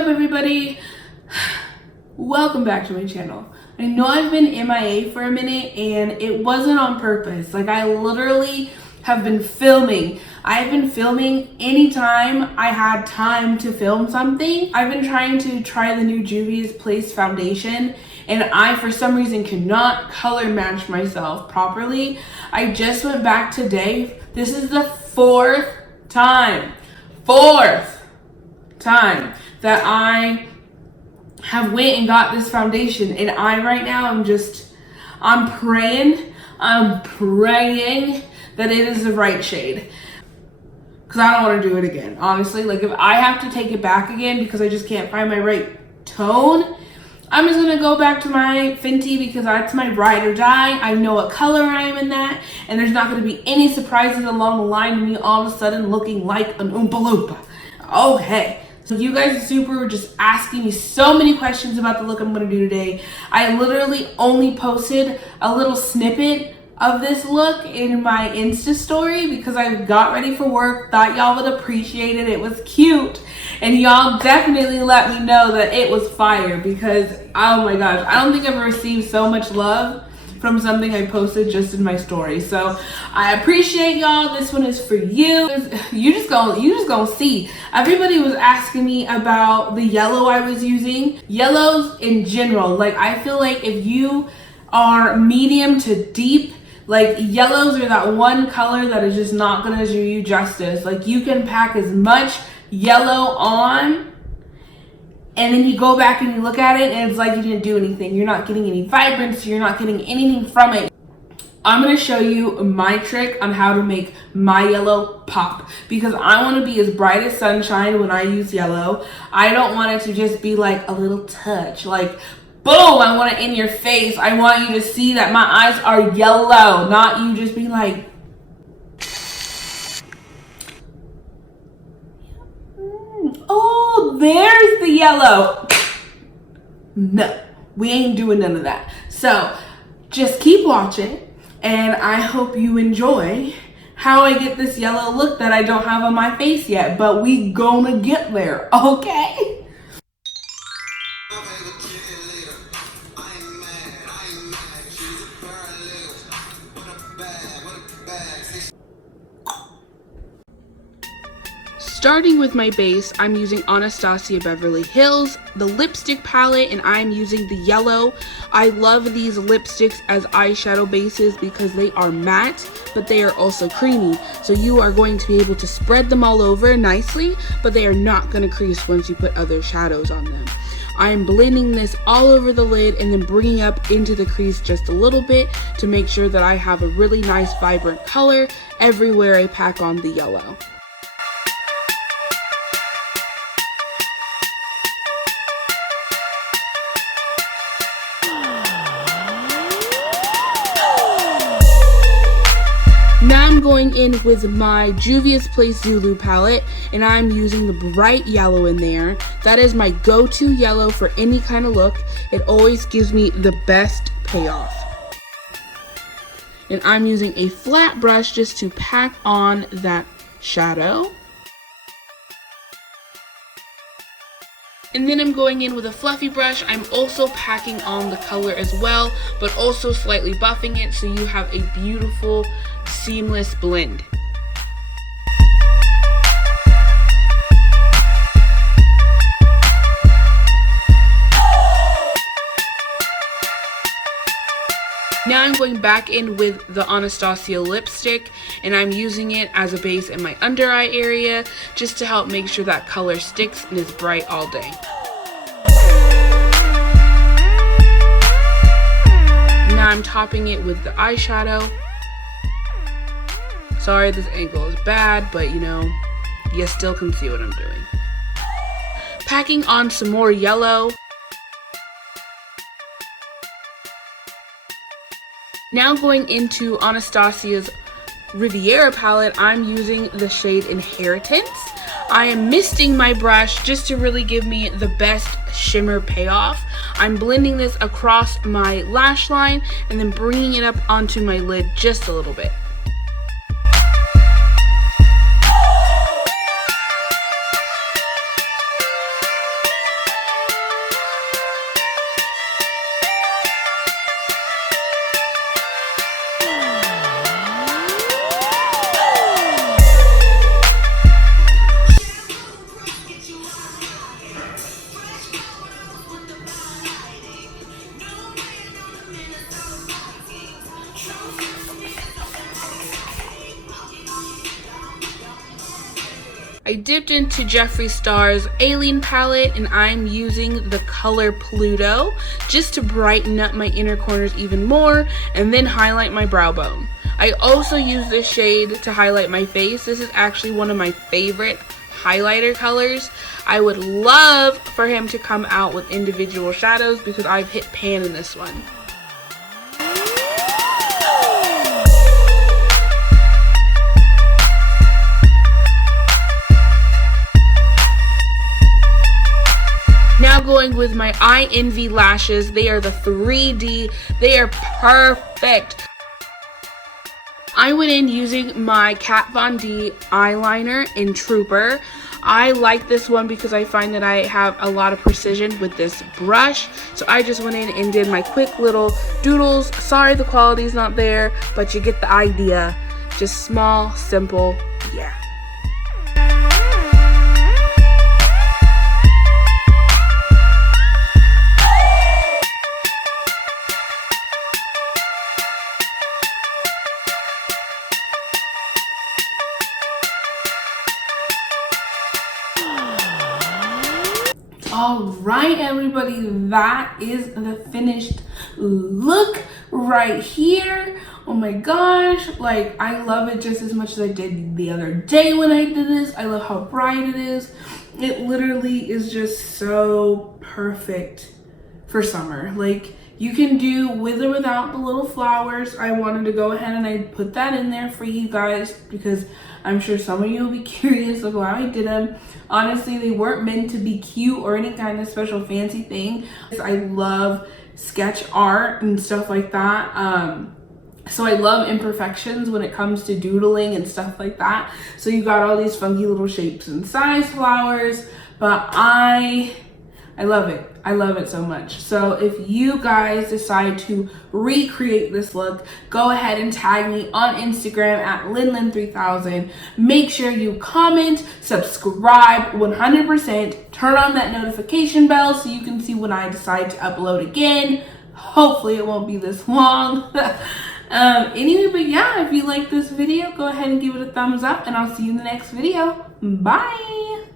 up, everybody? Welcome back to my channel. I know I've been MIA for a minute and it wasn't on purpose. Like, I literally have been filming. I've been filming anytime I had time to film something. I've been trying to try the new Juvia'S foundation and I, for some reason, cannot color match myself properly. I just went back today. This is the fourth time that I have went and got this foundation, and I right now I'm praying that it is the right shade, because I don't want to do it again, honestly. Like, if I have to take it back again because I just can't find my right tone, I'm just gonna go back to my Fenty because that's my ride or die. I know what color I am in that, and there's not gonna be any surprises along the line of me all of a sudden looking like an Oompa Loompa. Okay. So you guys were just asking me so many questions about the look I'm gonna do today. I literally only posted a little snippet of this look in my Insta story because I got ready for work, thought y'all would appreciate it. It was cute. And y'all definitely let me know that it was fire because, oh my gosh, I don't think I've received so much love from something I posted just in my story. So I appreciate y'all. This one is for you. You just gonna see. Everybody was asking me about the yellow I was using. Yellows in general, like, I feel like if you are medium to deep, like, yellows are that one color that is just not gonna do you justice. Like, you can pack as much yellow on, and then you go back and you look at it and it's like you didn't do anything. You're not getting any vibrancy, you're not getting anything from it. I'm gonna show you my trick on how to make my yellow pop, because I wanna be as bright as sunshine when I use yellow. I don't want it to just be like a little touch, like, boom, I want it in your face. I want you to see that my eyes are yellow, not you just be like, oh, there's the yellow. No, we ain't doing none of that. So just keep watching, and I hope you enjoy how I get this yellow look that I don't have on my face yet, but we gonna get there, okay? Starting with my base, I'm using Anastasia Beverly Hills, the lipstick palette, and I'm using the yellow. I love these lipsticks as eyeshadow bases because they are matte, but they are also creamy. So you are going to be able to spread them all over nicely, but they are not going to crease once you put other shadows on them. I'm blending this all over the lid and then bringing up into the crease just a little bit to make sure that I have a really nice vibrant color everywhere I pack on the yellow. Now I'm going in with my Juvia'S Zulu palette, and I'm using the bright yellow in there. That is my go-to yellow for any kind of look. It always gives me the best payoff. And I'm using a flat brush just to pack on that shadow. And then I'm going in with a fluffy brush. I'm also packing on the color as well, but also slightly buffing it so you have a beautiful, seamless blend. Now I'm going back in with the Anastasia lipstick, and I'm using it as a base in my under eye area just to help make sure that color sticks and is bright all day. Now I'm topping it with the eyeshadow. Sorry, this angle is bad, but you know, you still can see what I'm doing. Packing on some more yellow. Now going into Anastasia's Riviera palette, I'm using the shade Inheritance. I am misting my brush just to really give me the best shimmer payoff. I'm blending this across my lash line and then bringing it up onto my lid just a little bit. I dipped into Jeffree Star's Alien palette and I'm using the color Pluto just to brighten up my inner corners even more and then highlight my brow bone. I also use this shade to highlight my face. This is actually one of my favorite highlighter colors. I would love for him to come out with individual shadows because I've hit pan in this one. Now going with my Eye Envy lashes. They are the 3D. They are perfect. I went in using my Kat Von D eyeliner in Trooper. I like this one because I find that I have a lot of precision with this brush. So I just went in and did my quick little doodles. Sorry the quality's not there, but you get the idea. Just small, simple, yeah. Alright everybody, that is the finished look right here. Oh my gosh, like I love it just as much as I did the other day when I did this. I love how bright it is. It literally is just so perfect for summer. Like you can do with or without the little flowers. I wanted to go ahead and I put that in there for you guys because I'm sure some of you will be curious of why I did them. Honestly, they weren't meant to be cute or any kind of special fancy thing. I love sketch art and stuff like that. So I love imperfections when it comes to doodling and stuff like that. So you got all these funky little shapes and size flowers, but I love it. I love it so much. So if you guys decide to recreate this look, go ahead and tag me on Instagram at LINNLINN3000. Make sure you comment, subscribe 100%, turn on that notification bell so you can see when I decide to upload again. Hopefully it won't be this long. Anyway, but yeah, if you like this video, go ahead and give it a thumbs up and I'll see you in the next video. Bye.